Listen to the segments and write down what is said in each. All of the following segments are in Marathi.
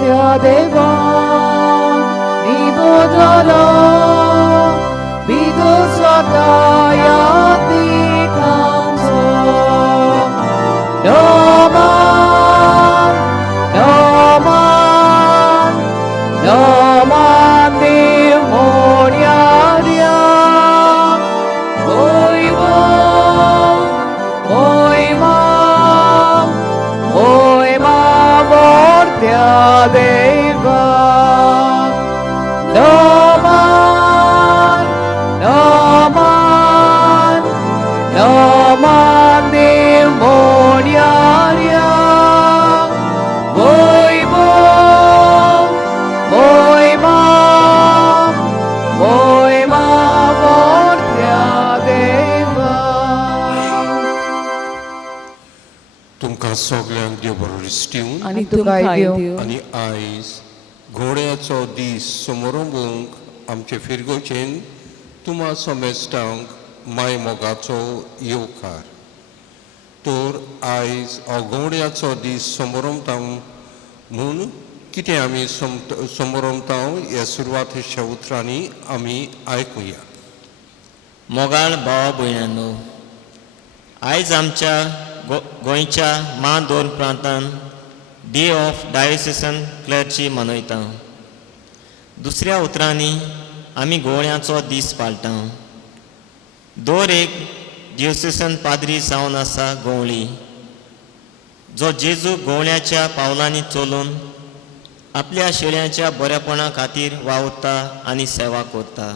त्या देवा निवडला 믿어 स्वतः야 감소 너만 네 모냐랴 오이마 vortea deva 너만 네 모냐랴 सगळ्यांक देव बरो दिसतीव आनी तुका दिव आनी आयज घोड्याचो दीस समारंभाक आमचे फिरगोचेन तुमा समेस्तांक माय मोगाचो येवकार तर आयज हो घोड्याचो दीस समारंभता म्हूण कितें आमी समारंभता ह्या सुरवातेच्या उतरांनी आमी आयकुया. मोगाळ भावा भयणांनो, आयज आमच्या गोंयच्या दोन प्रांतांत डे ऑफ डायोसिसन क्लर्ची मनयता. दुसऱ्या उतरांनी आमी गोवण्याचो दीस पाळटा. दर एक डियोसिसन पाद्री जावन आसा गोवळी, जो जेजू गोवण्याच्या पावलांनी चलून आपल्या शेळ्यांच्या बरेपणा खातीर वावुरता आनी सेवा करता.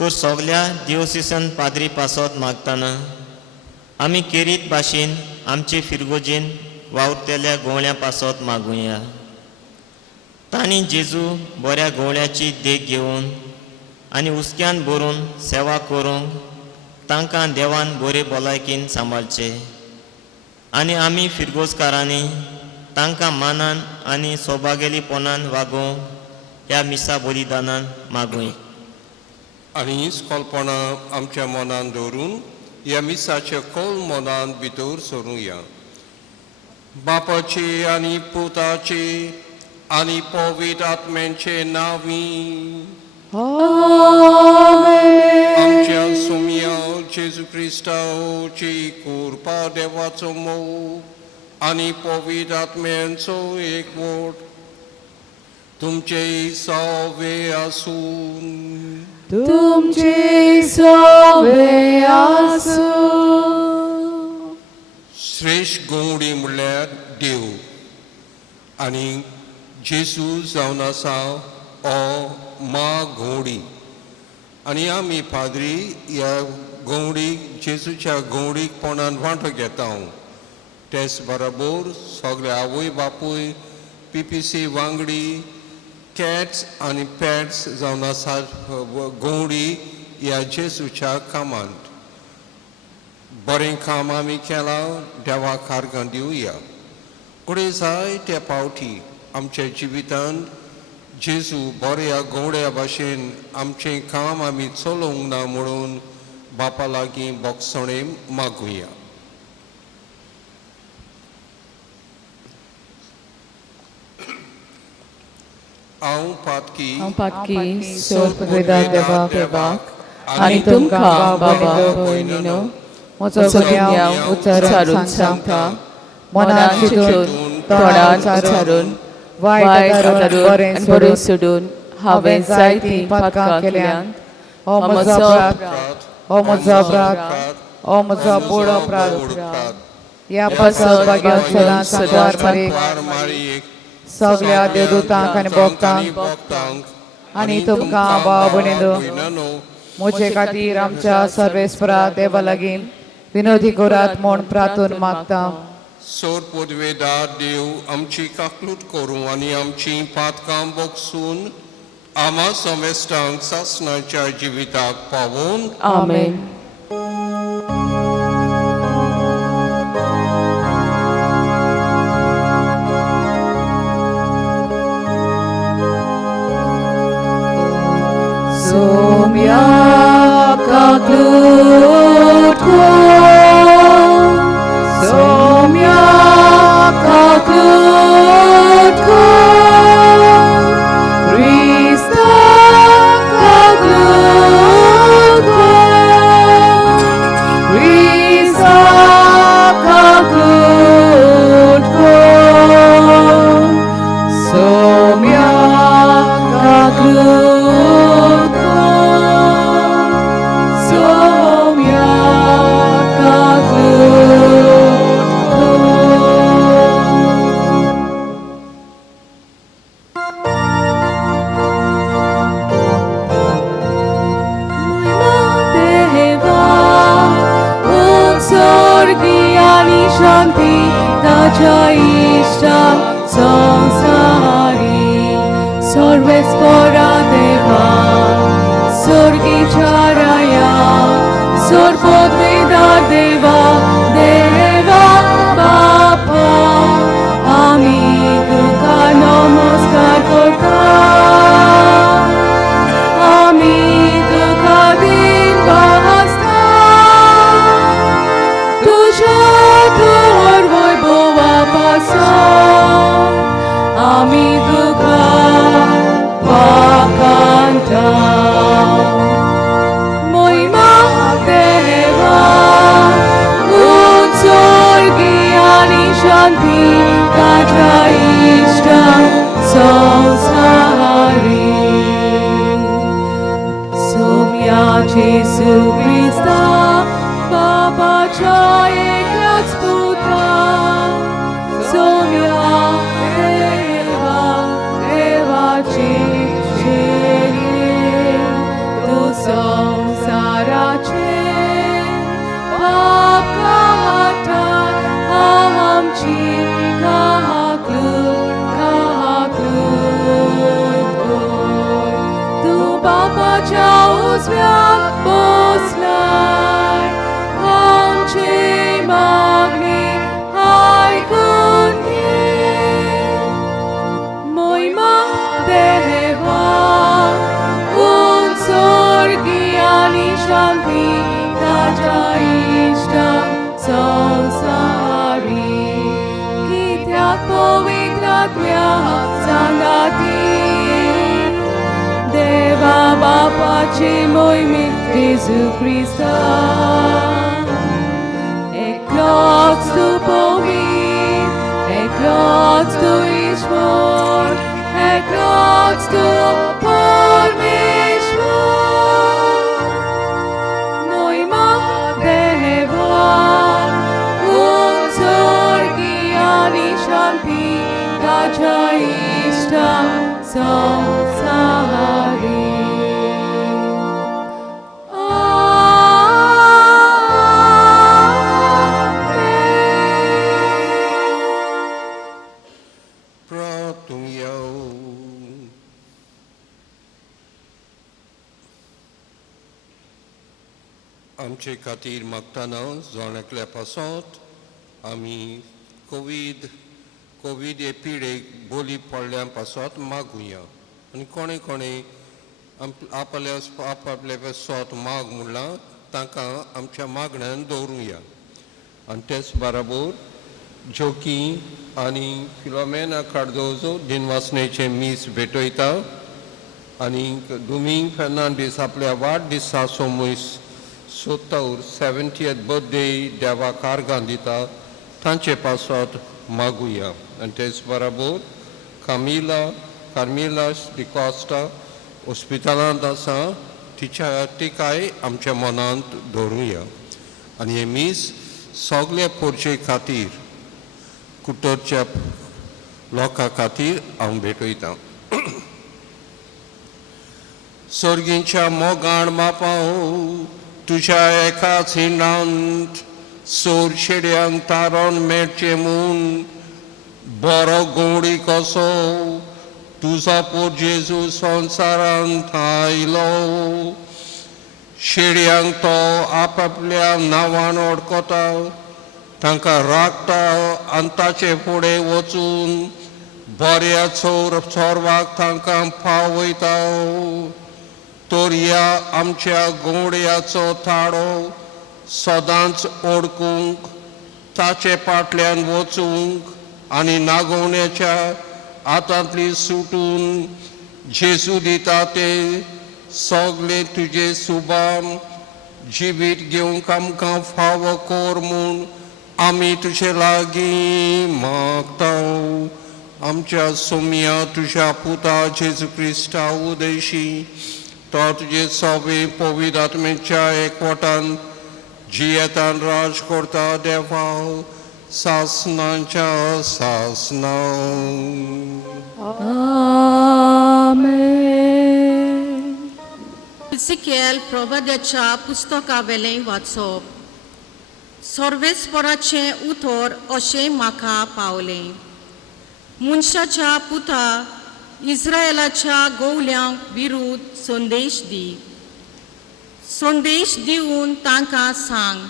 तर सगळ्या डियोसिसन पाद्री पासत मागतना आमी केरीत भाशेन आमचे फिरगोजेन वावुरतेल्या गोवण्या पासत मागुया. तांणी जेजू बऱ्या गोवण्याची देख घेवन आनी उस्क्यान भरून सेवा करूंक तांकां देवान बरे भलायकेन सांबाळचे आनी आमी फिरगोजकारांनी तांकां मानान आनी सौभागेलीपणान वागोवंक ह्या मिसा बलिदानान मागूय. आनी इस्कोलपणां आमच्या मनान दवरून ह्या मिसाच्या कौल मनान भितर सरूया. बापाचे आनी पुताचे आनी पवित्र आत्म्यांचे नांवी आमच्या सोम्या जेजू क्रिस्ताची कृपा देवाचो मोग आनी पवित्र आत्म्यांचो एकवट तुमचे सवे आसून तुमचे सवे आसूं. श्रेष्ठ गोवडी म्हणल्यार देव आनी जेजू जावन आसा हो मा गोवडी आनी आमी पाद्री ह्या गोवडीक जेजूच्या गोवडीकपणान वांटो घेता. तेच बरोबर सगळे आवय बापूय PPC वांगडी कॅट्स आनी पॅट्स जावन आसात गोवडी ह्या जेजूच्या कामांत. बरें काम आमी केलां, देवाक खारगां दिवया. फुडें जायत्या फावटी आमच्या जिवितांत जेजू बऱ्या गोवड्या भाशेन आमचें काम आमी चलोवंक ना म्हणून बापा लागीं बोगसणे मागुया. हांव पातकी सोर्पवेदा देवाक आनी तुमकां बाबा भयणीनो म्हजो गुन्यांव उच्चारून सांगता. मनान चिंतून तोंडान उच्चारून वायट धरून बरें सोडून हांवें जायतीं पातकां केल्यांत. हो म्हजो अपराध, हो म्हजो बोड अपराध. ह्या पासत बागेन चलां सांगवार मारीक सगळ्या देवदूतांक आनी भक्तांक आनी तुमकां भाव भयणीनो म्हजे खातीर आमच्या सर्वेस्परा देवा लागीं विनोदी करात म्हूण प्रार्थून मागता. सोर पदवेदार देव आमची काकलूट करूं आनी आमची पातकां बोगसून आमा समेस्तांक सासणाच्या जिविताक पावोवन आमेन. सोम्या काकलूट सोम्या काकलूट ताच्या इष्टां संसारी सर्वेस्परा देवा स्वर्गीच्या राया सर्वोद्वेदार देवा देवा बापा आम्ही तुका नमस्कार करता आम्ही तुका दिन भासता तुझ्या थोर वैभवापासून आम्ही तुका वाखाणटा महिमा देवा उत्सर्गी आणि शांती ताच्या इष्टां संसारी सोम्याचे सुख्रिस्ता बापाच्या एकल्याच पुत्रा सोम्या देवा देवाची शेरे तू संसाराचे पाप काटा आमची तू बापाच्या उजव्याक बसलाय आमची मागणी ऐकून घे महिमा देवा उत्सर्गी आणि शांती ताच्या इष्टां संसारी कित्याक पवित्रात्म्या सांगाती देवा बापाची मोहिमेत जेजू ख्रिस्ता एकलोच तू पवित्र एकलोच तू ईश्वर एकलोच तू परमेश्वर महिमा देवा उत्सर्गी आणि शांती ताच्या इष्टां संसारी प्रार्थुया आमचे खातीर मागतना जोणकल्या पासत आमी कोविड हे पिडेक बोली पडल्या पासत मागुया आनी कोणे कोणे आपले स्वत माग म्हणला तांकां आमच्या मागण्यान दवरुया आनी तेच बराबर जोकी आनी फिलोमेना कार्दोजो दिनवासनेचे मीस भेटयता आनी दुमिंग फेर्नांडीस आपल्या वाडदिसा सोमूस सोत्तावर 70th बर्थडे देवाक आर्गां दिता तांचे पासत मागुया आनी तेच बराबर कार्मिला डिकॉस्टा हॉस्पिटलांत आसा तिकाय आमच्या मनांत दवरुया आनी हे मीस सगळे पोरचे खातीर कुटोरच्या लोकां खातीर हांव भेटयतां सर्गींच्या मोगाण बापाओ तुझ्या एकाच हिंडांत सोर शेड्यांक तारण मेळचें म्हूण बरो गवडी कसो तुझा पोर जेजू संवसारांत आयलो शेड्यांक तो आपआपल्या नांवान वळखता तांकां राखता आनी ताचे फुडें वचून बऱ्या चोरवाक तांकां पावयता तर ह्या आमच्या गवड्याचो थाडो सदांच ओडकूंक ताचे फाटल्यान वचूंक आनी नागोवण्याच्या हातांतली सुटून जेजू दिता ते सगळे तुजे सुबाम जिवीत घेवंक आमकां फावो कोर म्हूण आमी तुजे लागीं मागता आमच्या सोम्या तुज्या पुता जेजू क्रिस्ता उदेशी तो तुजे सवे पवित्र आत्मेच्या एकवटान जियेतान राज करता देवा सासनाच्या सासना आमेन. इसिकेल प्रवाद्याच्या पुस्तकावेलें वाचप सर्वेस्पराचें उतर अशें म्हाका पावलें. मनशाच्या पुता इस्रायेलाच्या गोवल्यांक विरुद्ध संदेश दी. संदेश दिवन तांकां सांग,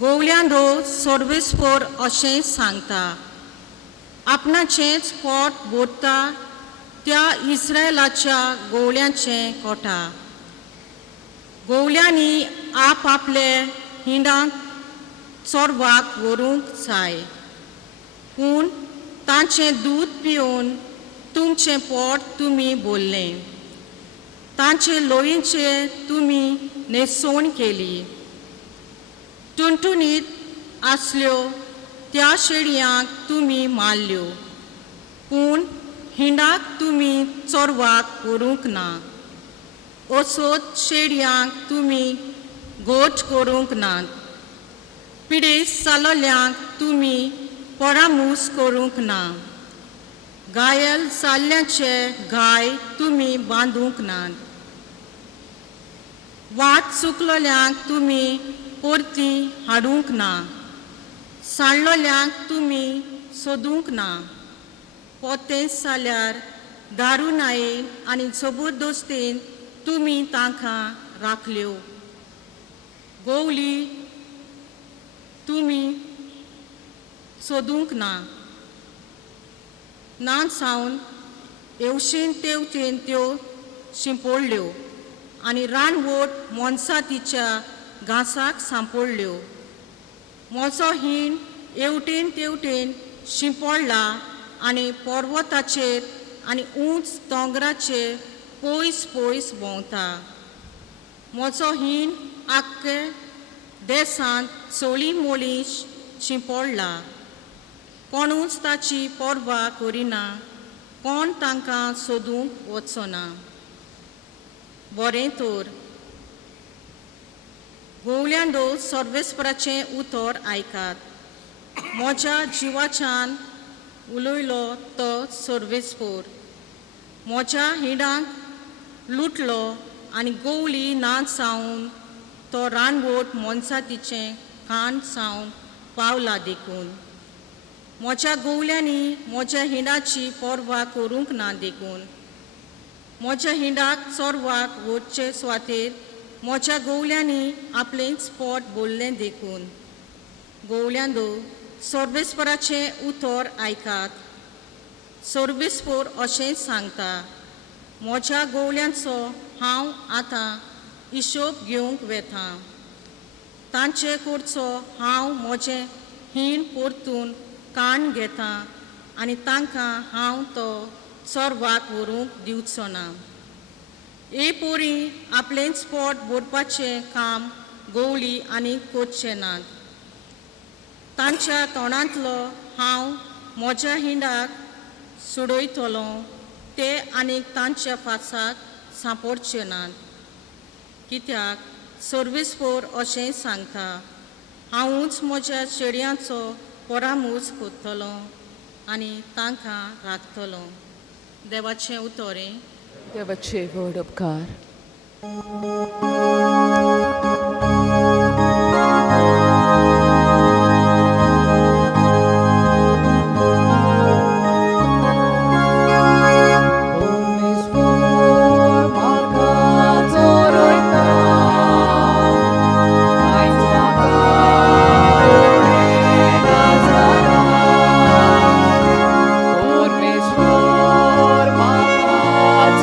गोवल्यांदो सर्वेस्पर अशें सांगता, आपणाचेंच पोट भरता त्या इस्रायेलाच्या गोवल्यांचें कोटा. गोवल्यांनी आपले हिंडांत चोरवाक व्हरूंक जाय, पूण तांचें दूद पिवन तुमचें पोट तुमी भरलें. तांचे लोयींचे तुमी न्हेसवण केली. टुणटुणीत आसल्यो त्या शेळयांक तुमी मारल्यो, पूण हिंडाक तुमी चोरवाक व्हरूंक ना. असोच शेळयांक तुमी गोठ करूंक नात. पिडेस जाल्ल्यांक तुमी परामूस करूंक ना. घायल जाल्ल्याचे गाय तुमी बांदूंक नात. वाट चुकलोल्यांक तुमी परती हाडूंक ना. सांडलोल्यांक तुमी सोदूंक ना. पोतेस जाल्यार दारुणायेन आनी जबरदस्तीन तुमी तांकां राखल्यो. गोवली तुमी सोदूंक ना. ना जावन हेवशेन तेवटेन त्यो शिंपडल्यो आनी रानवट मोनसातीच्या घासाक सांपडल्यो. म्हजो हीण हेवटेन तेवटेन शिंपडला आनी पर्वताचेर आनी उंच दोंगराचेर पयस पयस भोंवता. म्हजो हीण आख्खे देसांत चोळी मोळी शिंपडला. कोणूच ताची पर्वा करिना. कोण तांकां सोदूंक वचना. बरें तर, गोवल्यांदो सर्वेस्पराचें उतर आयकात. म्हज्या जिवाच्यान उलयलो तो सर्वेस्पर. म्हज्या हिंडांक लुटलो आनी गोवली ना जावन तो रानवट मोनसातीचें खाण जावन पावला देखून. म्हज्या गोवल्यांनी म्हज्या हिंडाची पर्वा करूंक ना देखून. म्हज्या हिंडाक चोरवाक व्हरचे सुवातेर म्हज्या गोवल्यांनी आपलेंच पोट भरलें देखून. गोवल्यांदो सर्वेस्पराचें उतर आयकात. सर्वेस्पर अशें सांगता, म्हज्या गोवल्यांचो हांव आतां हिशोब घेवंक वेता. तांचे कडचो हांव म्हजें हीण परतून काण घेता आनी तांकां हांव तो चोरवाक व्हरूंक दिवचो ना. हे पोरी आपलेंच पोट भरपाचें काम गोवली आनी करचें नात. तांच्या तोंडांतलो हांव म्हज्या हिंडाक सोडयतलो ते आनीक तांच्या फासाक सांपडचे नात. कित्याक सर्वेस्पर अशें सांगता, हांवूच म्हज्या शेळयांचो परामूस करतलो आनी तांकां राखतलो. देवाचें उतरें. देवाचे व्हड उपकार.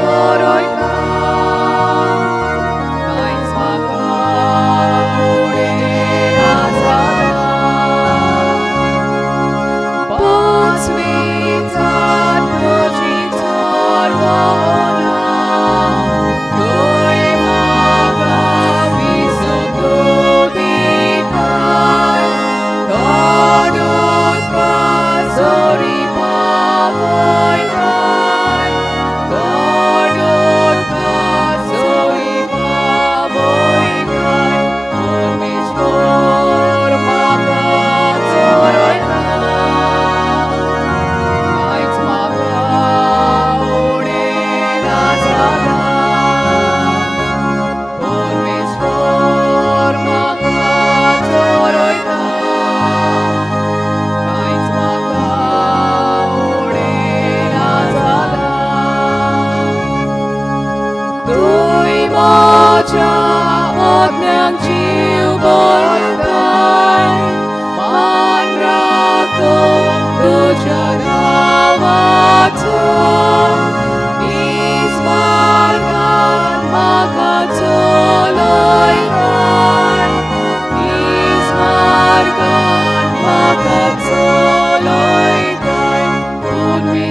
Sorry,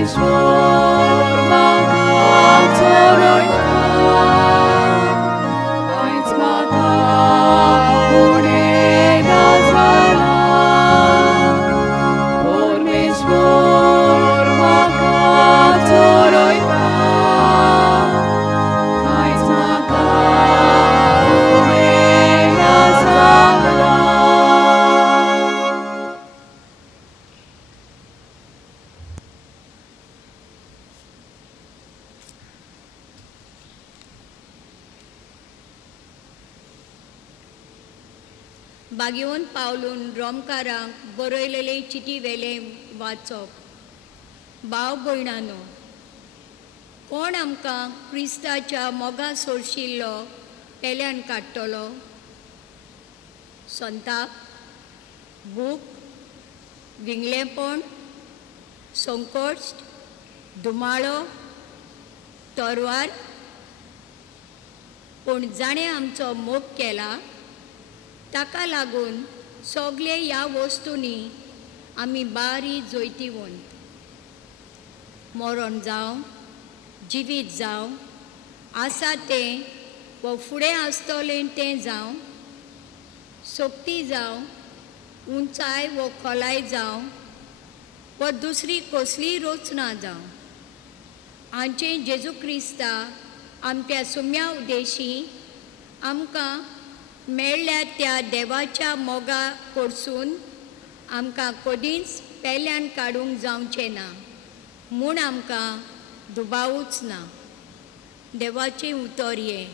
परमेश्वर म्हाका चोरयता आयज म्हाका उणें जाला परमेश्वर म्हाका चोरयता आयज म्हाका उणें जाला. बागेवन पावलून रोमकारांक बरयलेले चिटी वेले वाचप. भाव भयणानो, कोण आमकां क्रिस्ताच्या मोगा सोडशिल्लो पेल्यान काडटलो? संताप, भूक, विंगलेपण, संकोच, दुमाळो, तरवार? पूण जाणें आमचो मोग केला ताका लागून सगळे ह्या वस्तूंनी आमी बारी जोयतीवंत. मरण जावं, जिवीत जावं, आसा तें व फुडें आसतलें तें जावं, सोक्ती जावं, उंचाय व खोलाय जावं, व दुसरी कसलीय रचना जावं, हांचें जेजू क्रिस्ता आमच्या सुम्या उदेशी आमकां मेळ्ळ्या त्या देवाच्या मोगा कडसून आमकां कधीच पेल्यान काडूंक जावचें ना म्हूण आमकां दुबावूच ना. देवाचें उतर हें.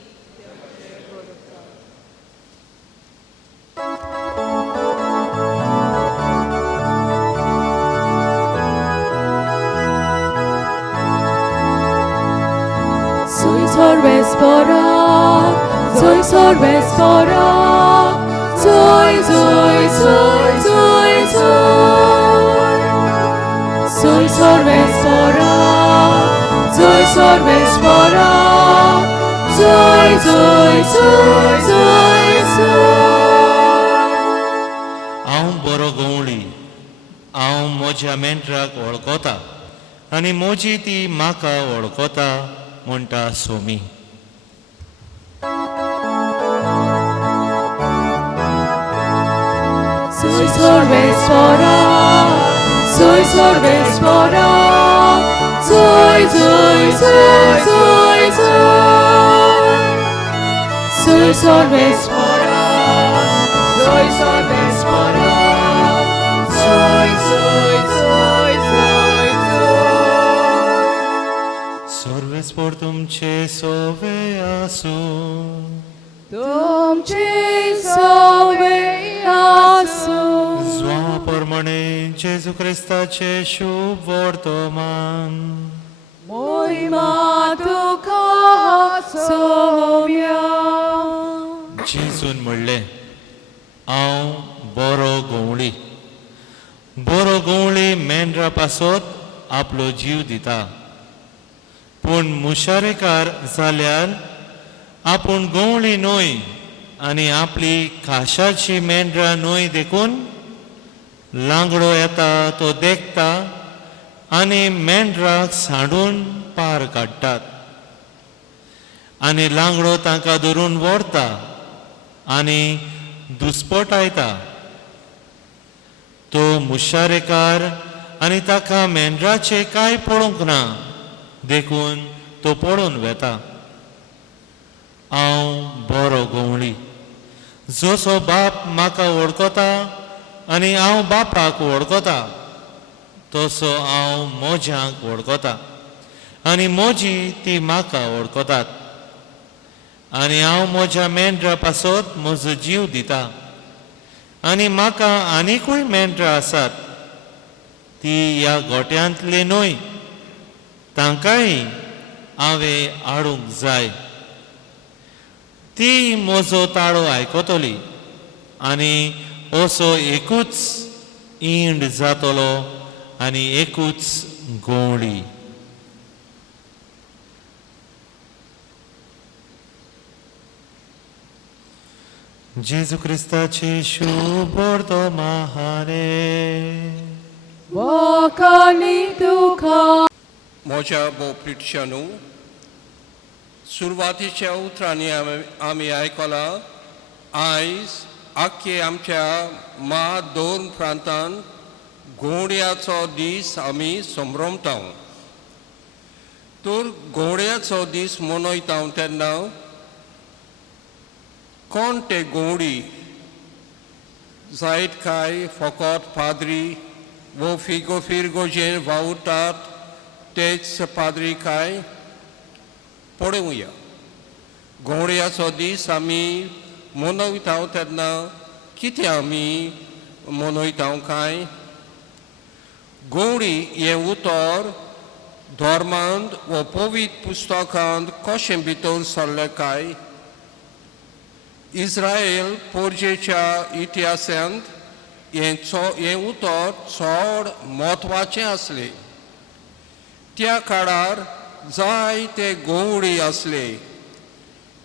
Soy Vesporak, soy Vesporak, soy Vesporak, soy Vesporak, हांव बरो गवळी, हांव म्हज्या मेंढराक वळखता आनी म्हजी ती म्हाका वळखता म्हणटा Somi. Soy Vesporak, soy Vesporak, soy Vesporak, soy Vesporak, Sorvespor तुमचे सोवे आसूं, तुमचे सोवे आसूं. प्रमाणे जेजू क्रिस्ताचे शुभ वर्तमान. मोहिमा तुका सोम्या. जेजून म्हणलें, हांव बरो गवळी. बरो गवळी मेंढरा पासत आपलो जीव दिता. पूण मुशारेकार जाल्यार आपूण गवळी न्हय आनी आपली खाशाची मेंढरां न्हय देखून लांगडो येता तो देखता आनी मेंढराक सांडून पार काडटात. आनी लांगडो तांकां धरून व्हरता आनी दुस्पटायता. तो मुशारेकार आनी ताका मेंढराचे कांय पळोवंक ना देखून तो पळोवन वेता. हांव बरो गवळी. जसो बाप म्हाका वळखता आनी हांव बापाक वळखता तसो हांव म्हज्यांक वळखता आनी म्हजी ती म्हाका वळखतात. आनी हांव म्हज्या मेंढरा पासत म्हजो जीव दिता. आनी म्हाका आनिकूय मेंढरां आसात. ती ह्या गोट्यांतले न्हय, तांकांय हांवें हाडूंक जाय. ती म्हजो ताळो आयकतली आनी असो एकूच इंड जातलो आनी एकूच गवळी. जेजू क्रिस्ताचे शुभ वर्तमान. वखाणी तुका म्हज्या भोवपीटच्यानू सुरवातीच्या उतरांनी आमी आयकलां आयज आख्खे आमच्या दोन प्रांतांत घोड्याचो दीस आमी संभ्रमता तर घोड्याचो दीस मनयता तेन्ना कोण ते घोडी जायत काय फकत पाद्री वो फिरगो जे वावुरतात तेच पाद्री काय पळोवया घोड्याचो दीस आमी मनयता तेन्ना कितें आमी मनयता काय घोडी हें उतर धर्मांत वो पवित्र पुस्तकांत कशें भितर सरलें काय इस्रायल पोरजेच्या इतिहासांत हें उतर चड म्हत्वाचें आसलें त्या काळार जायते घोवडी आसले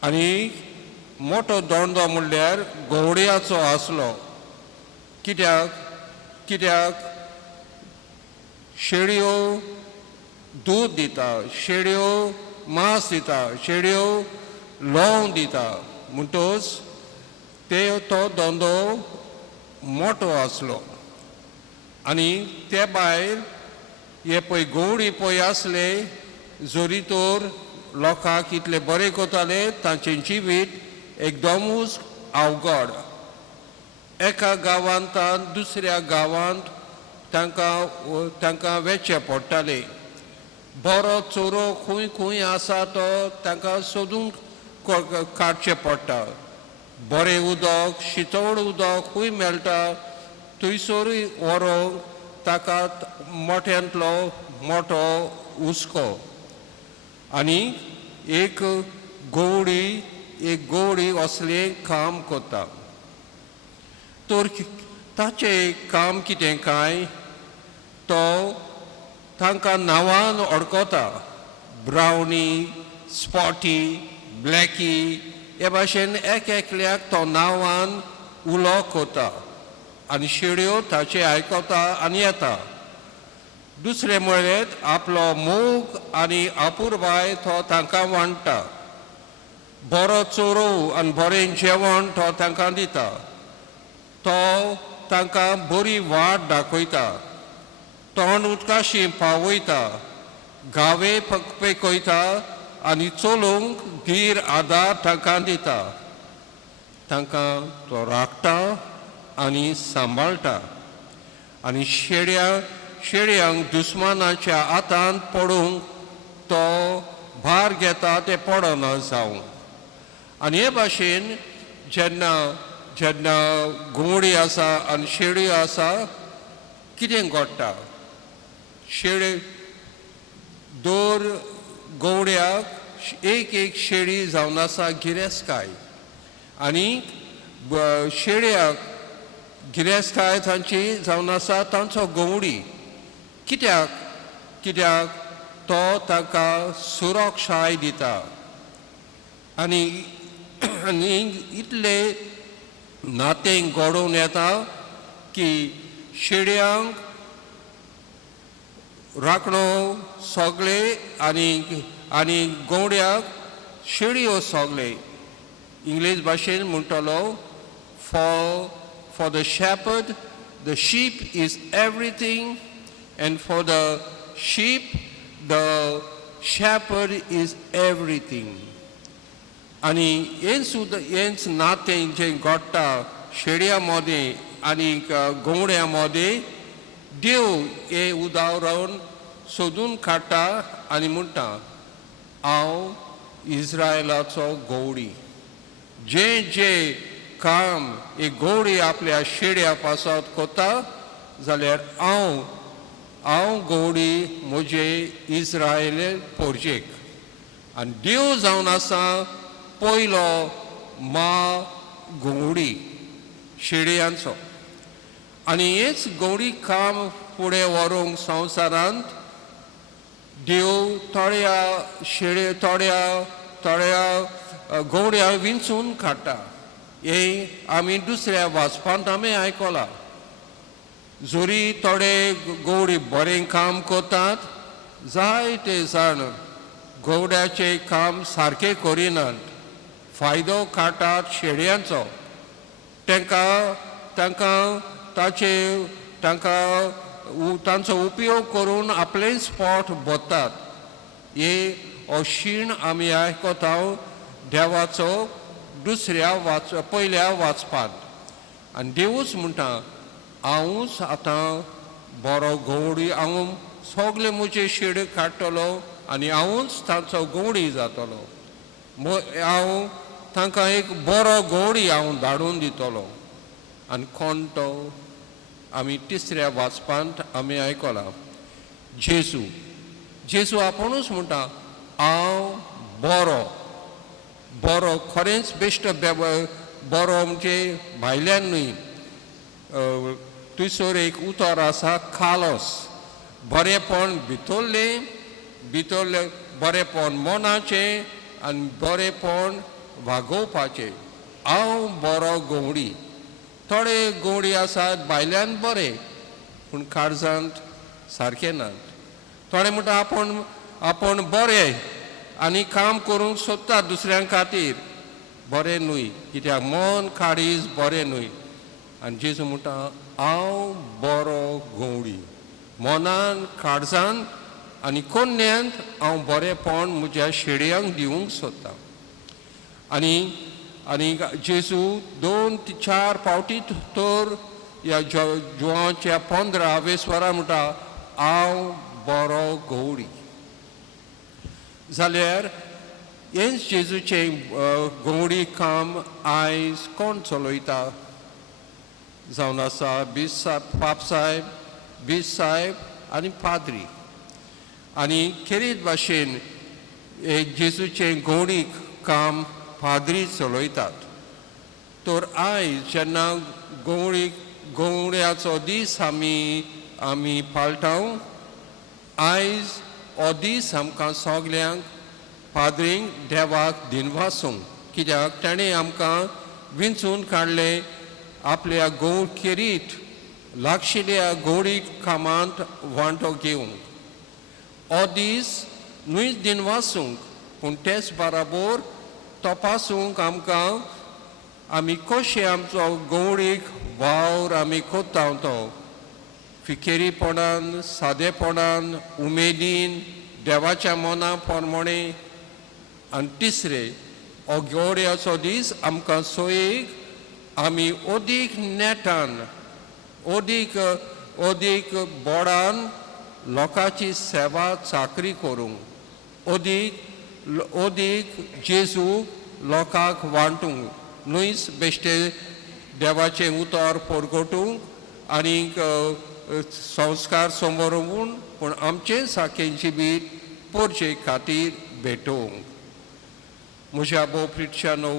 आनी मोठो दोंडो म्हणल्यार घोड्याचो आसलो कित्याक शेळयो दूद दिता शेळयो मांस दिता शेळयो लोंव दिता म्हणटच तो दोंडो मोठो आसलो आनी ते भायर हे पळय घोवडी पळय आसले जोरी तर लोकांक इतले बरें करताले तांचें जिवीत एकदमूच अवघड एका गांवांतल्यान दुसऱ्या गांवांत तांकां वेचचें पडटालें बरो चोरो खंय आसा तो तांकां सोदून काडचें पडटा बरें उदक शितळ उदक खंय मेळटा थंयसरूय व्हरोंक ताका मोठ्यांतलो मोठो हुस्को आनी एक घोवडी असलें काम करता तर ताचें काम कितें काय तो तांकां नांवान वळखता ब्रावनी स्पॉटी ब्लॅकी हे भाशेन एकल्याक तो नांवान उलो करता आनी शेळयो ताचे आयकता आनी येता दुसरें म्हळ्यार आपलो मोग आनी आपुरबाय तो तांकां वांडटा बरो चोरो आनी बरें जेवण तो तांकां दिता तो तांकां बरी वाट दाखयता तोंड उदकाशी पावयता गावे पेकयता आनी चलोवंक धीर आदार तांकां दिता तांकां तो राखता आनी सांबाळटा आनी शेळयांक दुस्मानाच्या हातांत पडूंक तो भार घेता ते पडना जावं आनी हे भाशेन जेन्ना घोवडी आसा आनी शेळयो आसा कितें घडटा दोर घोवड्याक एक शेळी जावन आसा गिरेस्तकाय आनी शेळयाक गिरेस्तकाय तांची जावन आसा तांचो घोवडी कित्याक तो तांकां सुरक्षाय दिता आनी इतले नातें घडोवन येता की शेळयांक राखणो सगळे आनी घोवड्याक शेळयो सगळे इंग्लीश भाशेन म्हणटलो for the shepherd the sheep is everything and for the sheep the shepherd is everything आनी हेंच नातें जें घडटा शेळया मदें आनी घोवड्या मदें देव हे उदाहरण सोदून काडटा आनी म्हणटा हांव इस्रायलाचो घोवडी जें काम एक घोवडी आपल्या शेळया पासत करता जाल्यार हांव घोवडी म्हजे इस्रायल पोरजेक आनी देव जावन आसा पयलो घोवडी शेळयांचो आनी हेच घोवडी काम फुडें व्हरूंक संवसारांत देव थोड्या घोवड्या विंचून काडटा हे आमी दुसऱ्या वाचपांत आमी आयकलां जोरी थोडे घोवडी बरें काम करतात जायते जाण गोवड्याचें काम सारकें करिनात, फायदो काडटात शेळयांचो. तांचो उपयोग करून आपलेच पोट भरतात. हे अशीण आमी आयकता देवाचो पयल्या वाचपांत. आनी देवूच म्हणटा, हांवूच आतां बरो गवडी, हांव सगळे म्हजे शेड काडटलो आनी हांवूच तांचो गवडी जातलो. हांव तांकां एक बरो गवडी हांव धाडून दितलो. आनी कोण तो? आमी तिसऱ्या वाचपांत आमी आयकलां, जेजू आपुणूच म्हणटा, हांव बरो खरेंच बेश्ट बरो म्हणजे भायल्यान न्हय. थंयसर एक उतर आसा, खालोस, बरेपण भितरले बरेपण मनाचें आनी बरेपण वागोवपाचें. हांव बरो गवडी. थोडे गवडी आसात भायल्यान बरे पूण काळजांत सारके नात. थोडे म्हणटा आपूण बरे आनी काम करूंक सोदतात दुसऱ्यां खातीर. बरें न्हय, कित्याक मन काळीज बरें न्हय. आनी जेजू म्हणटा, हांव बरो गवडी. मनान, काळजान आनी कोन्यांत हांव बरेपण म्हज्या शेळयांक दिवंक सोदतां. आनी जेजू 2-4 फावटी तर ह्या जुवांच्या 15 स्वरां म्हणटा, हांव बरो गवडी. जाल्यार हेंच जेजूचें गवडी काम आयज कोण चलयता? जावन आसा बीस साहेब आनी पाद्री. आनी खेरीत भाशेन जेजूचें गवडी काम पाद्री चलयतात. तर आयज जेन्ना गवड्याचो दीस आमी पाळटाव, आयज हो दीस आमकां सगल्यांक पाद्रींक देवाक दिनवासूंक. कित्याक ताणें आमकां विंचून काडले आपल्या खेरीत लागशिल्ल्या गवडी कामांत वांटो घेवंक. हो दीस न्हूच दिनवासूंक पूण तेच बराबर तपासूंक आमकां आमी कशें आमचो गवडीक वावर आमी कोत्ता तो फिकेरीपणान, सादेपणान, उमेदीन, देवाच्या मना प्रमाणे. आनी तिसरें, हो गवड्याचो दीस आमकां सोयेक आमी ओदीक नेटान, ओदीक बोडान लोकांची सेवा चाकरी करूंक, ओदीक जेजू लोकांक वांटूंक, न्हूच बेश्टे देवाचें उतर परगटूंक आनीक संस्कार समोरून, पूण आमचे सारकें बीत पोरचे खातीर भेटोवंक. म्हज्या भोवप्रिचानो,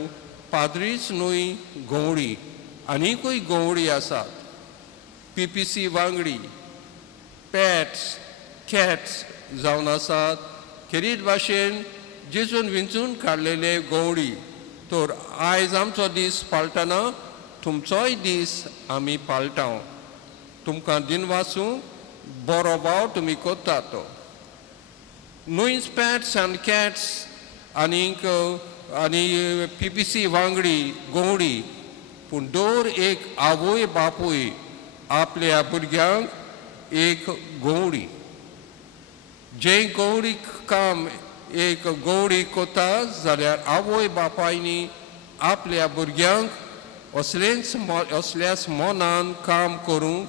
पाद्रीच न्हय गवडी, आनीकूय गवडी आसात. PPC वांगडी, पॅट्स, कॅट्स जावन आसात. खेरीत भाशेन जेजून विंचून काडलेले गवडी. तर आयज आमचो दीस पाळटना तुमचोय दीस आमी पाळटाव. तुमकां दिनवासूंक बरो भाव तुमी कोत्तात तो. न्हूच पॅट्स आनी कॅट्स आनी PPC वांगडी गवडी, पूण दर एक आवय बापूय आपल्या भुरग्यांक एक गवडी. जें गवडी काम एक गवडी कोता जाल्यार आवय बापायनी आपल्या भुरग्यांक असल्याच मनान काम करूंक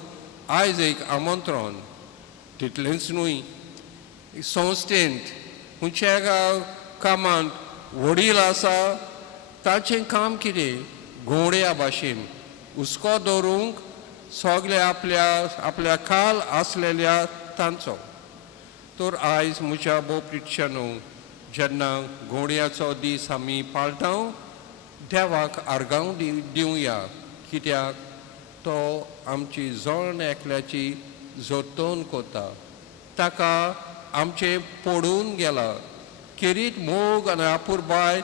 आयज एक आमंत्रण. तितलेंच न्हय, संस्थेंत खंयच्या कामांत वडील आसा ताचें काम कितें? गवड्या भाशेन हुस्को दवरूंक सगळे आपल्या खाल आसलेल्या तांचो. तर आयज म्हज्या भोवप्रिचानो, जेन्ना गवड्याचो दीस आमी पाळटाव, देवाक आर्गांव दिवया. कित्याक तो आमची जळण एकल्याची जोतोन कोता. ताका आमचे पडून गेला. खेरीत मोग आनी आपुरबाय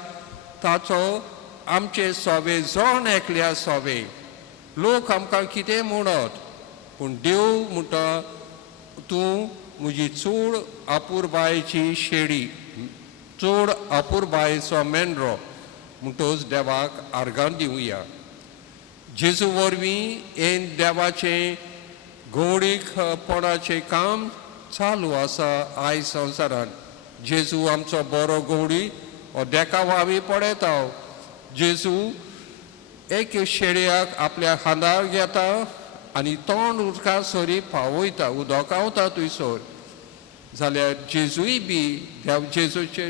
ताचो आमचे सोवे जळण एकल्या सोवे. लोक आमकां कितें म्हणत, पूण देव म्हणटा, तूं म्हजी चूड अपुरबायेची शेळी चूड अपुरबायेचो मेंढरो म्हणटोच देवाक आर्गां दिवया. जेजू वरवीं हे देवाचें गवळीकपणाचें काम चालू आसा आयज संवसारांत. जेजू आमचो बरो गवळी हो देखाव आमी पळयता. जेजू एक शेळयाक आपल्या खांदार घेता आनी तोंड उदका सरी पावयता, उदकावता थंयसर. जाल्यार जेजूय बी जेजूचे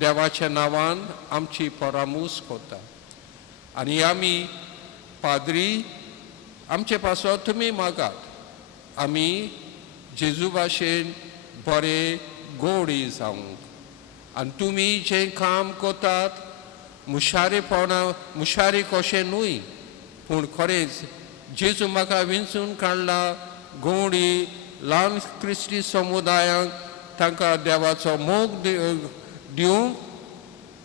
देवाच्या नांवान आमची परामूस करता. आनी आमी पाद्री आमचे पासो तुमी मागात. आमी जेजू भाशेन बरे गोडी जावंक. आनी तुमी जें काम करतात मुशारी कशें न्हय, पूण खरेंच जेजू म्हाका विंचून काडला गवडी ल्हान क्रिस्ती समुदायाक तांकां देवाचो मोग दिवंक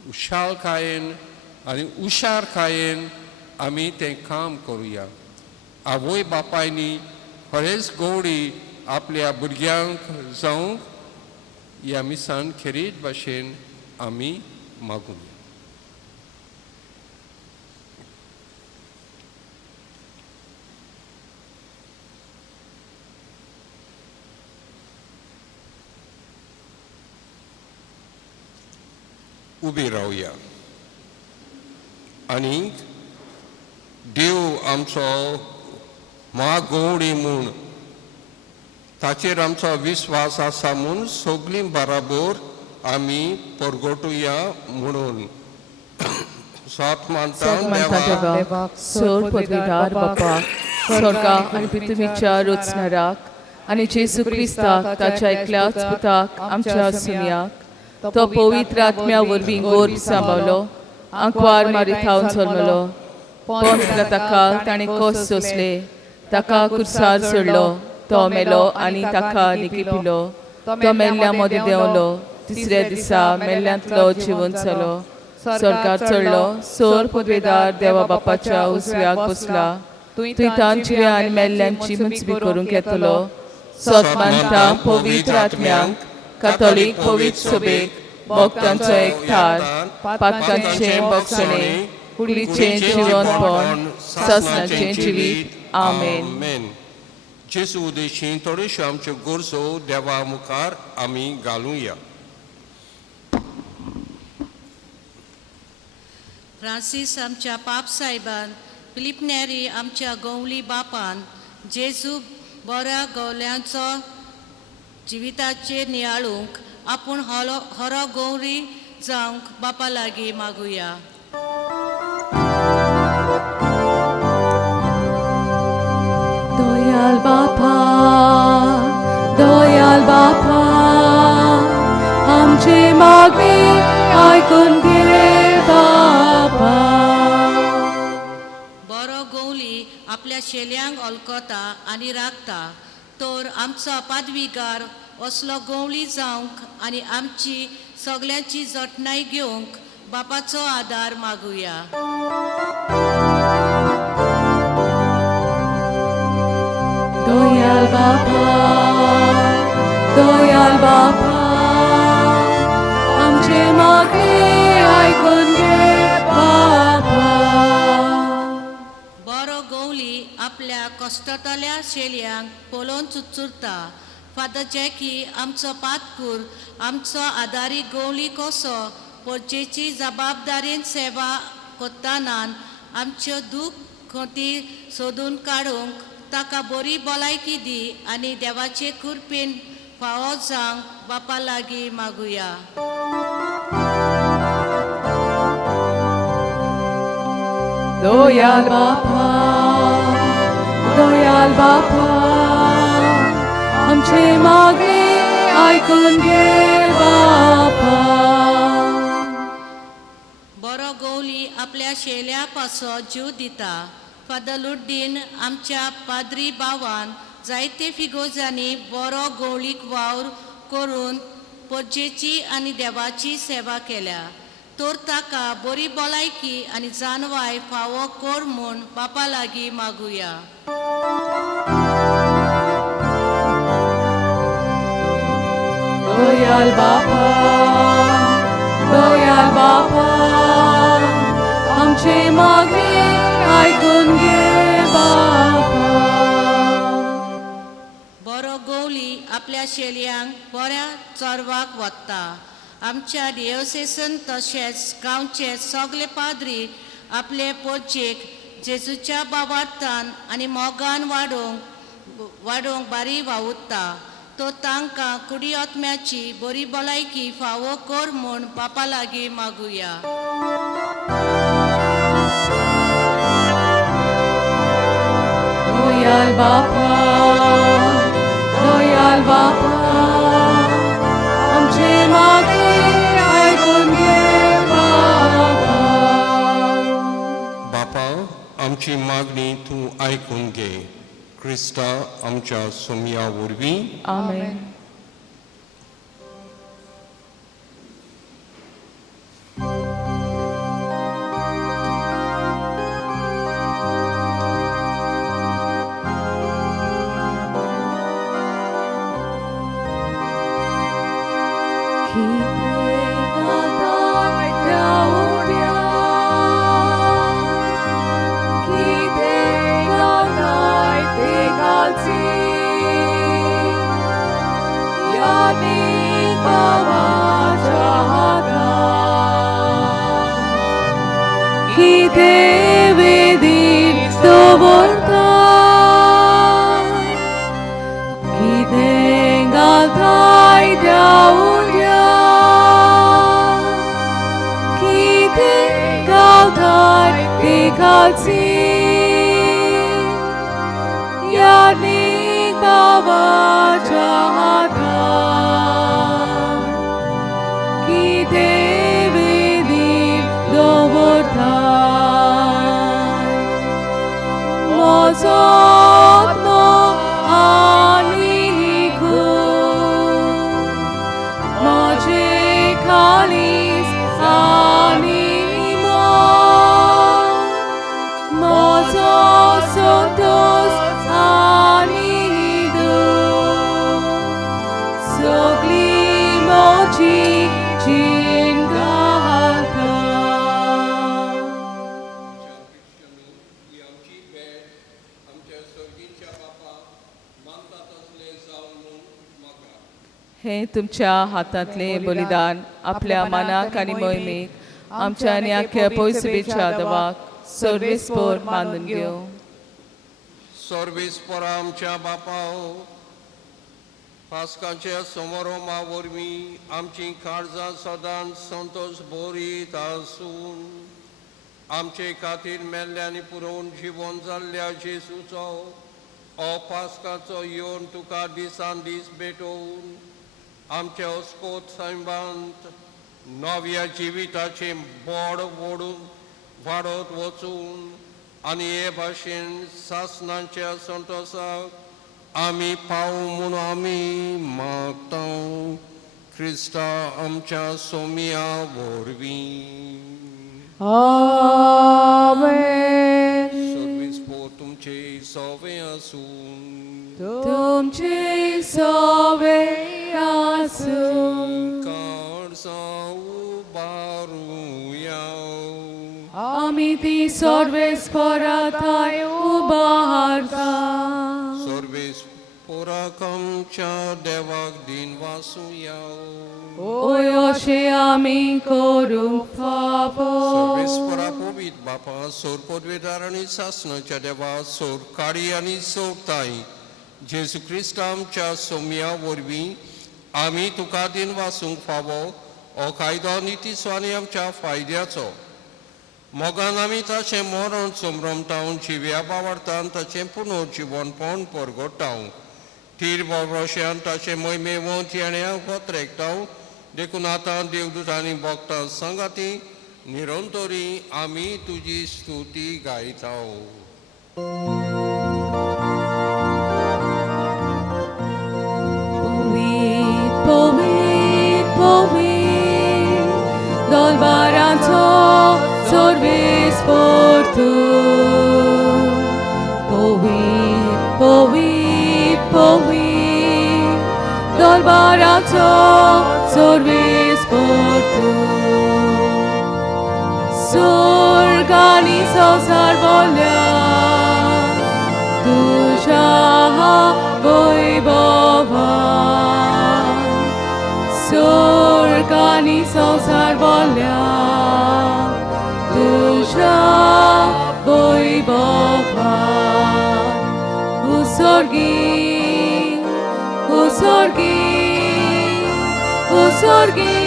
हुशालकायेन आनी हुशारकायेन आमी तें काम करुया. आवय बापायनी खरेंच गवडी आपल्या भुरग्यांक जावंक ह्या मिसान खेरीत भाशेन आमी मागुया. उबी रावया आनी देव आमचो महागवडी म्हूण ताचेर आमचो विस्वास आसा म्हूण सगळीं बराबर आमी परगटुया म्हणून सात मानता देवाक सोर पदवीदार बापाक स्वर्गा आनी पृथ्वीच्या रचणाराक आनी जेजू क्रिस्ताक ताच्या एकल्याच पुताक आमच्या सुन्याक तो पवित्र आत्म्या वरवीं गोर्ब सांबाळलो, आंकवार मारिथावन जल्मलो, पोंत ताका ताणें कोस सोंसले, ताका कुर्सार सोडलो, तो मेलो आनी ताका निकिपिलो, तो मेल्ल्या मदीं देंवलो, तिसऱ्या दिसा मेल्ल्यांतलो जिवन जालो, स्वर्गार चडलो, सोर पदवेदार देवा बापाच्या उजव्याक बसला, थंय तांच्या आनी मेल्ल्यांची मुजबी करूंक येतलो. सत मानता पवित्र आत्म्यांक कातोलीक पवित्र सभेक भक्तांचो एकठार पातकांचे भक्षणे कुडीचें जिवनपण ससनाचें जिवीत. आमेन. जेजू उदेशी थोड्योश्यो आमच्यो गरजो देवा मुखार आमी घालुया. फ्रांसीस आमच्या पाप साहेबान, फिलिप नेरी आमच्या गवळी बापान जेजू बऱ्या गवल्यांचो जिविताचेर नियाळूंक आपूण हरो गौरी जावंक बापा लागीं मागुया. दयाल बापा आमची मागणी आयकून घे बापा. बरो गवली आपल्या शेल्यांक अलकोता आनी राखता, तर आमचो पादवीकार असलो गवळी जावंक आनी आमची सगळ्यांची जतनाय घेवंक बापाचो आदार मागुया. दयाल बापा आमचे मागणी आयकून घे बापा. बरो गवली आपल्या कश्टतल्या शेल्यांक पळोवन चुचुरता. फादर जॅकी आमचो पातकूर आमचो आदारी गवली कसो पोरचेची जबाबदारेन सेवा कोत्ताना आमच्यो दूख खोटी सोदून काडूंक ताका बरी भलायकी दी आनी देवाचे कृपेन फावो जावंक बापा लागीं मागुया. दयाल बापा आमचे मागणी आयकून घे बापा. बरो गवली आपल्या शेल्या पासो जीव दिता. फादर लुड्डीन आमच्या पाद्री भावान जायते फिगोजांनी बरो गवळीक वावर करून पोरचेची आनी देवाची सेवा केल्या. तर ताका बरी भलायकी आनी जानवाय फावो कोर म्हूण बापा लागीं मागुया. दयाल बापा, दयाल बापा, आमचे मागणी ऐकून घे बापा. बरो गवळी आपल्या शेलयांक बऱ्या चरवाक वता. आमच्या डिओसेसन तशेंच गांवचे सगळे पाद्री आपले पोरचेक जेजूच्या बाबार्थान आनी मोगान वाडोवंक बारी वावुरता. तो तांकां कुडी आत्म्याची बरी भलायकी फावो कर म्हूण बापा लागीं मागुया. दयाल बापा, दयाल बापा, आमचे मागणी ऐकून घे बापा. बापा, आमची मागणी तूं आयकून घे. क्रिस्ता आमच्या सोम्या वरवीं. आमेन. हे तुमच्या हातांतले बलिदान आपल्या मनाक आनी मोहिमेक आमच्या आनी आख्या पयसुबेच्या देवाक सर्वेस्पोर मानून घेवं. सर्वेस्पोर आमच्या बापाओ, पास्काच्या समारोहा वरवीं आमची काळजां सदांच संतोश भरीत आसून आमचे खातीर मेल्ल्यांनी पुरोवन जिवन जाल्ल्या जेजूचो हो पास्काचो येवन तुका दिसान दीस भेटोवन आमच्या अस्कोत सैमांत नव्या जिविताचे बोड वाडत वचून आनी हे भाशेन सासणाच्या संतोषाक आमी पावूं म्हूण आमी मागता. क्रिस्ता आमच्या सोम्या वरवीं. आमेन. सर्वेस्पोर तुमचे सवे आसून तुमचे सवे आसून आमी ती सर्वेस्पराताय उबारता. सर्वेस्पोराक आमच्या देवाक दिन वासुया. ओय अशें आमी करूंक फावो. सर्वेस्परा पवित बापा, सोर पदवेदार आनी सासणाच्या देवा, सोर काळी आनी सोरताय जेजू क्रिस्त आमच्या सोम्या वरवीं आमी तुका दिन वासूंक फावो. हो कायदो नितीसो आनी आमच्या फायद्याचो. मोगान आमी ताचें मरण समरमतावन जिव्या बावार्थान ताचें पुनर्जीवन पण परगटाव. तीर भरवश्यान ताचे मोहिमे वंत येण्याक वत्रेकताव. देखून आतां देवदूतांनी भक्तां सांगाती निरंतरी आमी तुजी स्तुती गायताव. Dolbaranto सर्वेस्पोर तूं. Povit, povit, povit, dolbaranto coração sorvis por tu. Sorganizo sarvolia, tuja voibova. Sorganizo sarvolia, tuja voibova. Usorgi,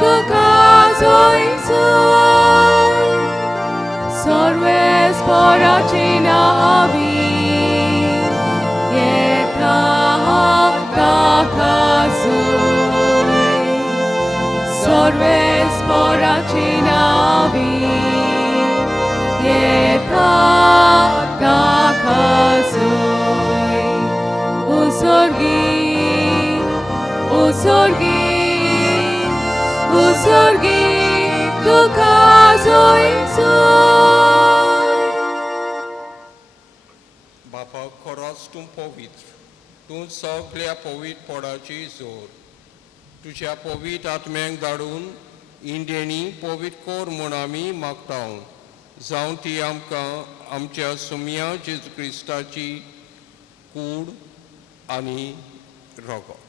tu caso insur, sorves poracina avi, yeka casui, sorves poracina avi, yeka casui, usorgi, tu caso insur. बापा खरोच तूं पवित्र, तूं सगळ्या पवित्रपणाची जोर. तुज्या पवित्र आत्म्यांक धाडून इंडियेनी पवित्र कोर म्हूण आमी मागता. जावं ती आमकां आमच्या सुमया जेजू क्रिस्ताची कूड आनी रगत.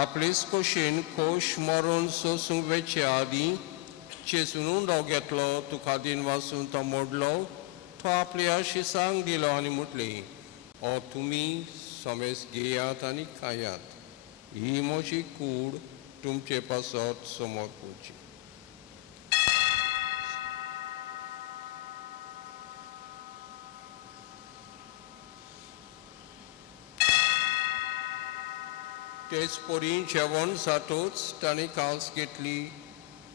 आपलेच खोशेन खोश मारून सोसूंक वेचे आदीं चेसून राव घेतलो, तुका दिन वाचून तो मोडलो, तो आपल्या शिसांक दिलो आनी म्हटलें, ओ तुमी समेस घेयात आनी खायात, ही म्हजी कूड तुमचे पासत समोर पोवची. तेच पोरी जेवण जातूच ताणें काल्स घेतली,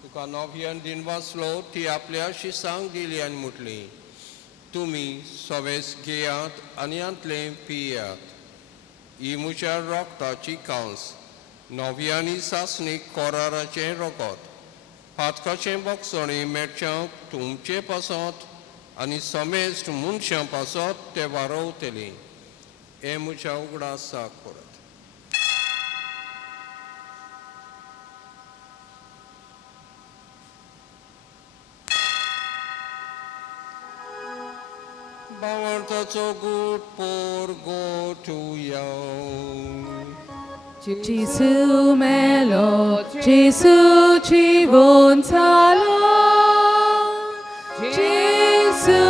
तुका नव्यान दिन वाचलो, ती आपल्या शिसांक दिली आनी म्हटली, तुमी सवेस घेयात आनी यांतलें पियात, ही म्हज्या रगताची कांस, नव्यानी सासणीक कोराराचें रगत, फातकाचें बोगसणें मेटच्यांक तुमचे पासत आनी समेस्त मनशां पासत ते वारोवतलें. हें म्हज्या उगडासाक परत. Bawartaco good por go to you. Gesù melo, Gesù ci vunsala, Gesù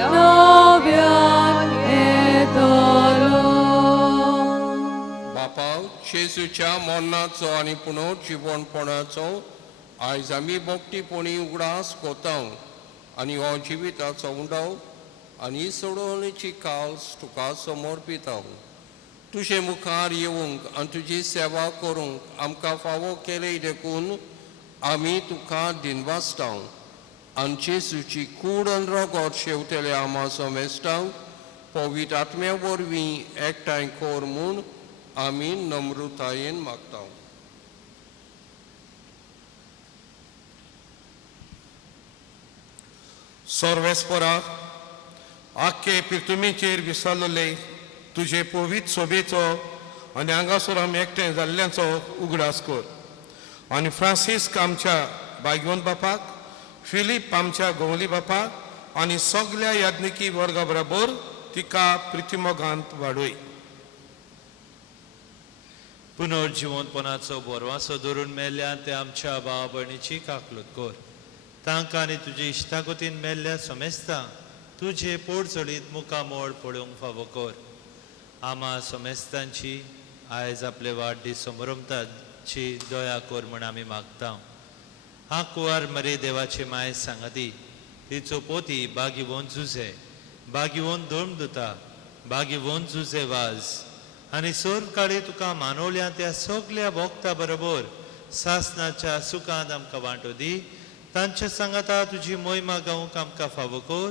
novian etolo. बापा जेजूच्या मरणाचो आनी पुनर्जीवनपणाचो आयज आमी भक्तीपणी उगडास कोता आनी हो जिविताचो उंडाव आनी सोडवणेची काल्स तुका समर्पिता. तुजे मुखार येवंक आनी तुजी सेवा करूंक आमकां फावो केले देखून आमी तुका दिनवासता आनी जेजूची कूड आनी रगत शेवतले आमा समेस्ता पवित्र आत्म्या वरवीं एकठांय कोर म्हूण आमी नम्रतायेन मागता. सर्वेस्परा आख्खे पिर्तुमेचेर विसरलेले तुजे पवित्र सोबेचो आनी हांगासर आमी एकठांय जाल्ल्याचो उगडास कर. आनी फ्रांसीस्क आमच्या भाग्यवंत बापाक, फिलीप आमच्या गोवली बापाक आनी सगळ्या याज्ञिकी वर्गा बरोबर तिका प्रितीमोगांत वाडय. पुनर्जीवनपणाचो बोरवासो धरून मेल्ल्या ते आमच्या भावा भयणीची काकलूत कर. तांकां आनी तुजे इश्टागतीन मेल्ल्या समेस्तां तुजे पोडचडीत मुखामोळ पडूंक फावो कर. आमा समेस्तांची आयज आपले वाडदीस समरमताची दया कर म्हण आमी मागता. हा कुवार मरे देवाचे माय सांगाती, तिचो पोती बागीवोन झुजे, बागीवोन धर्मदुता, बागीवोन झुजे वाज आनी सोर काळी तुका मानवल्या त्या सगळ्या भोगता बरोबर सासनाच्या सुखांत आमकां वांटो दी. तांच्या सांगाता तुजी मोहिमा गावूंक आमकां फावो कर.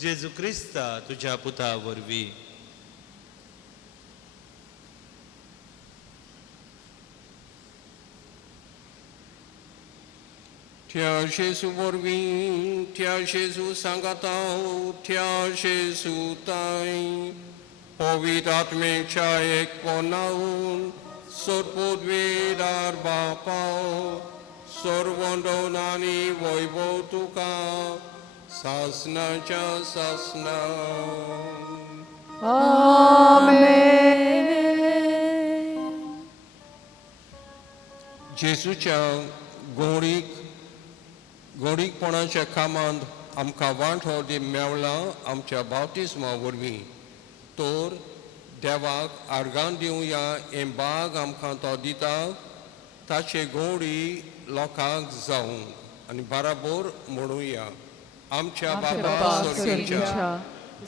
जेजू क्रिस्ता तुज्या पुता वरवीं. त्या जेजू वरवीं, त्या जेजू सांगाता, त्या जेजू ताई पवित्र आत्मेच्या एकपणाहून सत्पदवेदार बापाव सर्वंडोन आनी वैभव तुका सासनाच्या सासना Amen. जेजूच्या गोडीकपणाच्या कामांत आमकां वांटो मेवला आमच्या बावटिजमा वरवीं तर देवाक आर्गां दिवया हें भाग आमकां तो दिता ताचे गोडी लोकांक जावं आनी बराबर म्हणुया आमच्या बाबा स्वर्गीच्या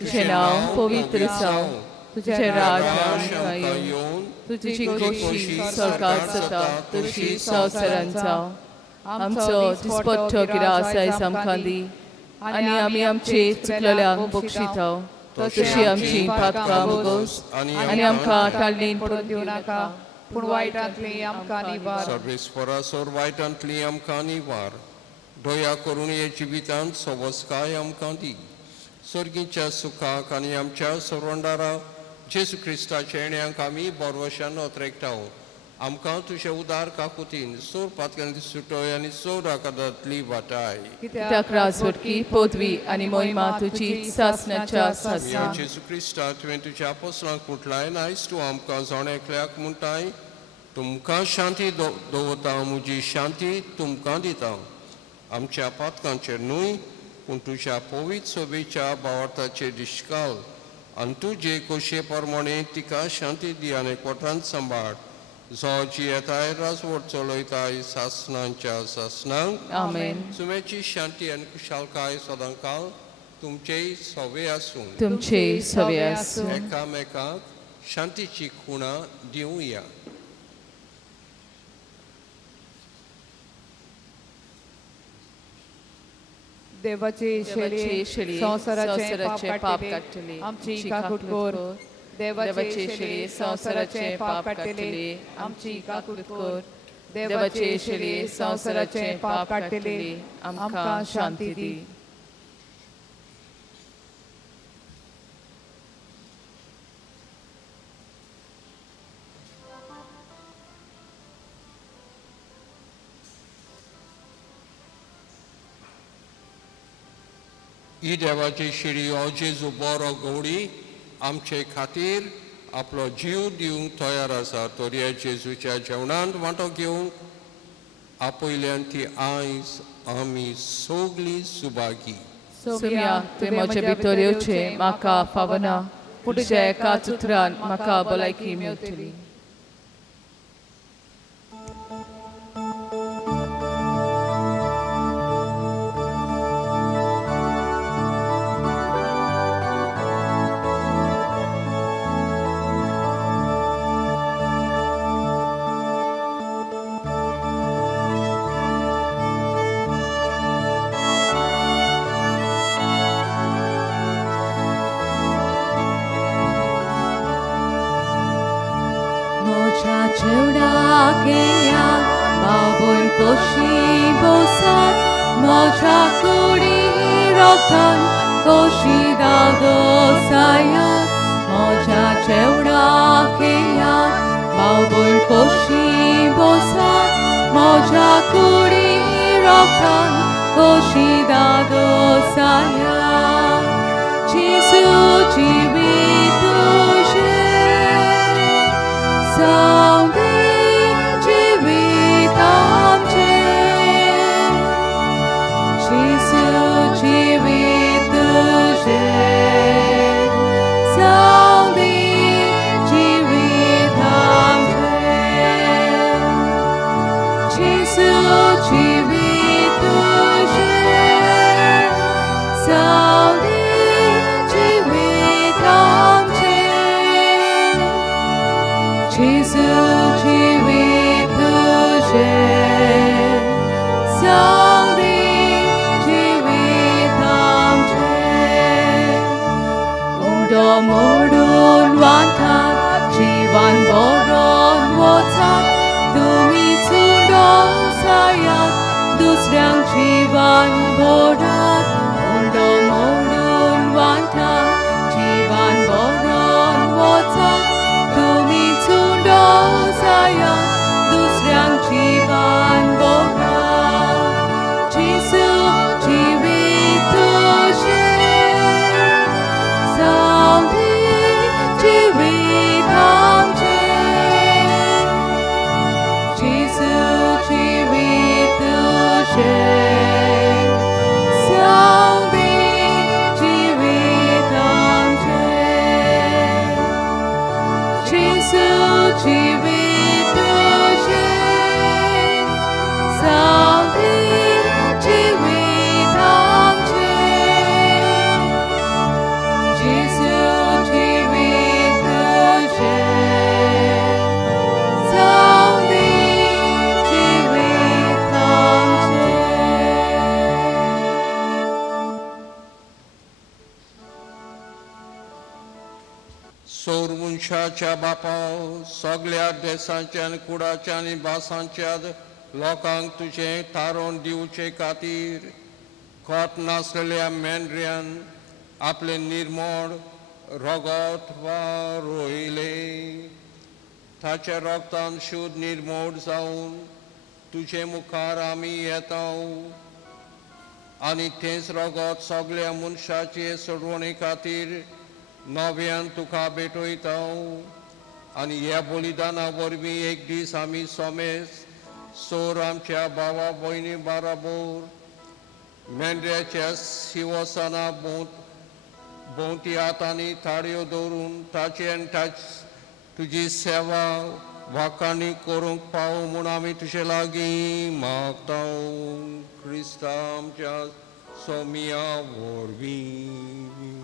तुझे नाव पवित्र जावं तुझे राज येवन तुझी गोशी स्वर्गात जाता तशी संवसारांत जावं आमचो दिसपट्टो कितें आसा आमकां दी आनी आमी आमचे चुकलेल्यांक बक्षिताव तशी आमची पातकां बोगोस आनी आमकां ताळणेन पडून दिवं नाका पूण वायटांतली आमकां निवार सर्वेस्परा सोर वायटांतली आमकां निवार दया करून हे जिवितांत सवस्काय आमकां दी सर्गीच्या सुखाक आनी आमच्या सर्वंडारा जेजू क्रिस्ताच्या येण्याक आमी बोरवशान ओतरेकताव आमकां तुजे उदार काकुतीन सोर पातकांनी सुटोय आनी सोर आकादांतली वाटाय कित्याक राजवटकी पदवी आनी मोहिमा तुजी सासनाच्या सासना जेजू क्रिस्ता तुवें तुज्या आपोसलांक म्हटलाय आयज तूं आमकां जोण एकल्याक म्हणटाय तुमकां शांती दवरता म्हजी शांती तुमकां दिता आमच्या पातकांचेर न्हय पूण तुज्या पवित्र सोबेच्या भावार्थाचेर दिश्काल आनी तुजे खोशये प्रमाणे तिका शांती दी आनी एकवटांत सांबाळ जो जी येताय राजवट चलयताय सासनांच्या सासनांक आमेन सुमेची शांती आनी खुशालकाय सदांकाळ तुमचेय सवे आसूं तुमचे सवे आसूं एकामेकाक शांतीची खुणां दिवया देवाचे शेळये संसाराचे पाप काडटले आमची काकूट कोर देवाचे शेळये संसाराचे पाप काडटले आमची काकूट कोर देवाचे शेळये संसाराचे पाप काडटले आमकां शांती दी ही देवाची शिडी हो जेजू बरो गवडी आमचे खातीर आपलो जीव दिवंक तयार आसा तर ह्या जेजूच्या जेवणांत वांटो घेवंक आपयल्यान ती आयज आमी सगळीं सुभागी सोम्या तुवें म्हजे भितर येवचें म्हाका फावना पूण तुज्या एका उतरान म्हाका भलायकी मेळटली Ceudakeia, babul koshi bosan, mocha kuri rokan, koshi dado sayat, mocha ceudakeia, babul koshi bosan, mocha kuri rokan, koshi dado sayat, Jesu jivituje. Domorun wantat, jiwan boron wotat, tumi tundong sayat, dusryang jiwan borat. Domorun wantat, jiwan boron wotat. Sangli जिवीत आमचे जेसू जिवीत तुझे सांगली जिवीत आमचे जेसू जिवीत तुझे सांगली जिवीत आमचे सौर मनशाच्या बापाव सगळ्या देशांच्या आनी कुडाच्या आनी भासांच्या लोकांक तुझें तारण दिवचे खातीर खोट नासलेल्या मेंढऱ्यान आपले निर्मळ रगत रोयले ताच्या रगतान शुद्ध निर्मळ जावन तुझे मुखार आमी येता आनी तेंच रगत सगळ्या मनशाचे सोडवणे खातीर नव्यान तुका भेटयता आनी ह्या बलिदाना वरवीं एक दीस आमी सोमेस सोर आमच्या भावा भयणी बाराबोर मेंढऱ्याच्या शिवसाना भोंवती हातांनी थाळयो दवरून ताचे आनी तुजी सेवा वाखाणी करूंक पावो म्हूण आमी तुजे लागीं मागता क्रिस्ता आमच्या सोमिया वरवीं.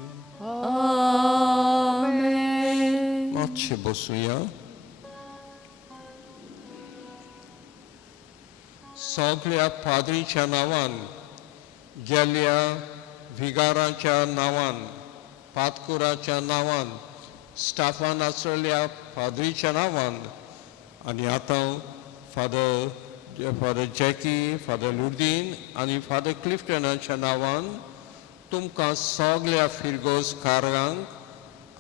Amen. मातशे बसूया. सगळ्या पाद्रीच्या नांवान गेल्ल्या विगाराच्या नांवान पातकुराच्या नांवान स्टाफान आसलेल्या पाद्रीच्या नांवान आनी आतां फादर जॅकी फादर लुर्दीन आनी फादर क्लिफ्टनाच्या नांवान तुमकां सगळ्या फिरगोसकारांक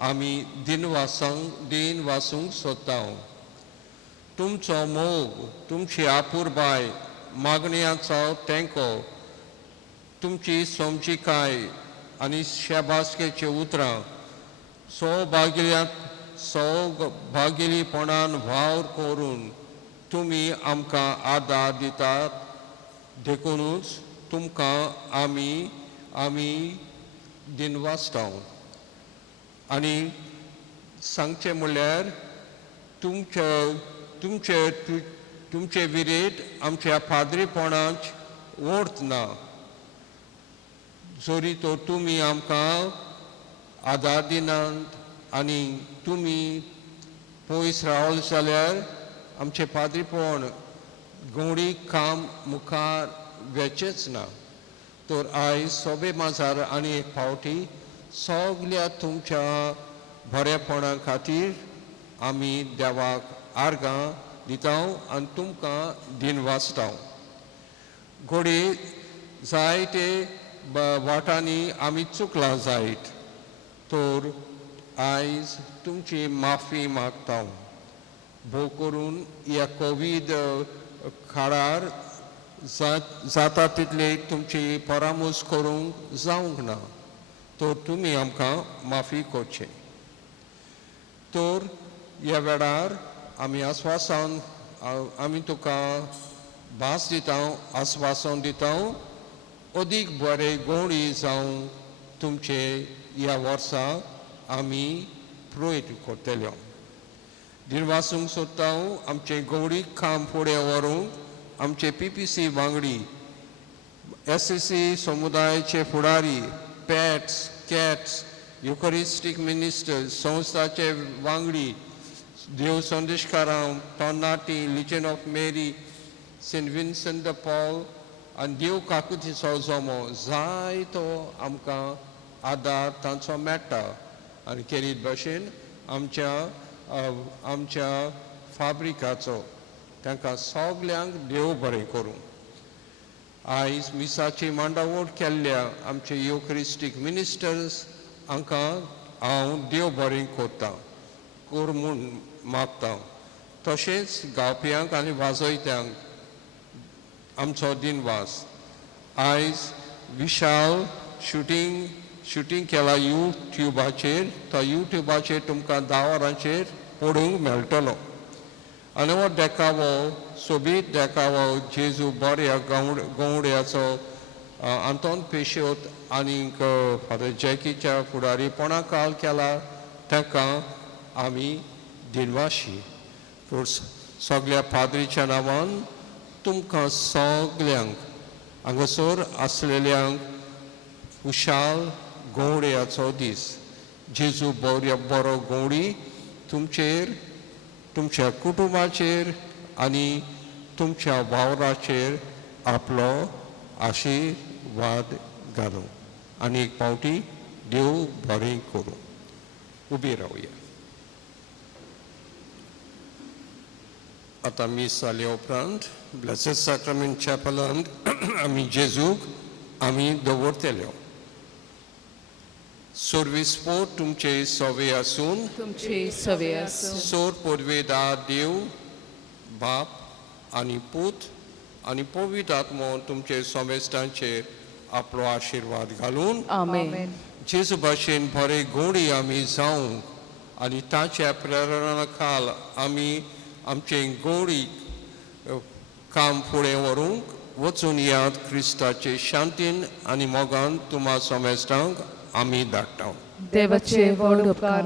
आमी दिन वासूंक सोदता. तुमचो मोग तुमची आपुरबाय मागण्यांचो तेंको तुमची समजिकाय आनी शेबासकेची उतरां सौभागिलीपणान वावर करून तुमी आमकां आदार दितात देखूनच तुमकां आमी दिनवासता. आनी सांगचें म्हणल्यार तुमचे विरेट आमच्या पाद्रीपणाच वर्थ ना जोरी तो तुमी आमकां आदार दिनात आनी तुमी पयस रावल जाल्यार आमचें पाद्रीपण गवडी काम मुखार वेचेच ना. तर आयज सोबे माजार आनी एक फावटी सगळ्या तुमच्या बरेपणा खातीर आमी देवाक आर्गां दिता आनी तुमकां दिनवासता. घोडी जायते वाटांनी आमी चुकलां जायत तर आयज तुमची माफी मागता. भोव करून ह्या कोवीड काळार जाता तितले तुमची परामूस करूंक जावंक ना तर तुमी आमकां माफी करचें. तर ह्या वेळार आमी आमी तुका भास दिता आस्वासन दिता अदीक बरे गवळी जावं तुमचे ह्या वर्सा आमी प्रोयत करतल्यो. दिनवासूंक सोदता आमचे गवळी काम फुडें व्हरूंक आमचे PPC वांगडी SSC समुदायाचे फुडारी पॅट्स कॅट्स युकरिस्टीक मिनिस्टर्स संस्थाचे वांगडी देव संदेशकारां तरणाटी Legion of Mary Saint Vincent de Paul आनी देव काकुतीचो जोमो जायतो आमकां आदार तांचो मेळटा. आनी खेरीत भाशेन आमच्या फाब्रिकाचो तांकां सगल्यांक देव बरें करूं. आयज मिसाची मांडावळ केल्ल्या आमचे युकरिस्टीक मिनिस्टर्स हांकां हांव देव बरें करतां कर म्हूण मागतां. तशेंच गावप्यांक आनी वाजयत्यांक आमचो दिनवास. आयज विशाल शुटींग केला यूट्यूबाचेर. तो यूट्यूबाचेर तुमकां 10 वरांचेर पळोवंक मेळटलो. आनी हो देखावो सोबीत देखावो जेजू बऱ्या गवड्याचो आंतोन पेशोत आनीक फादर जॅकीच्या फुडारीपणा काल केला ताका आमी दिनवाशी सगळ्या पाद्रीच्या नांवान तुमकां सगल्यांक हांगासर आसलेल्यांक खुशाल गवड्याचो दीस जेजू बरो गवडी तुमचेर तुमच्या कुटुंबाचेर आनी तुमच्या वावराचेर आपलो आशिर्वाद घालूं आनी एक पावटी देव बरें करूं. उबी रावया. आतां मीस जाल्या उपरांत ब्लेसेड सॅक्रमेंट चॅपलांत आमी जेजूक आमी दवरतल्यो. सोर्विस्पो तुमचे सवे आसून तुमची सवे आसूं सोर पोदवेदार देव बाप आनी पूत आनी पवित्र आत्मो तुमचे सोमेस्तांचेर आपलो आशिर्वाद घालून आमेन. जेजू भाशेन बरे गोडी आमी जावंक आनी ताच्या प्रेरणा खाल आमी आमचे गोडी काम फुडें व्हरूंक वचून याद क्रिस्ताचे शांतीन आनी मोगान तुम्हा सोमेस्तांक आमी धाडटा. देवाचे व्हड उपकार